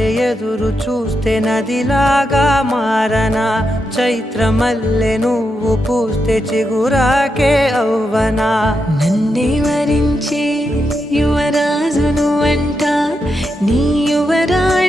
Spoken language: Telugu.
వలె ఎదురు చూస్తే నదిలాగా మారనా, చైత్రమల్లె నువ్వు పూస్తే చిగురాకే అవ్వనా. నన్నే వరించే యువరాజును అంట నీ యువరాజు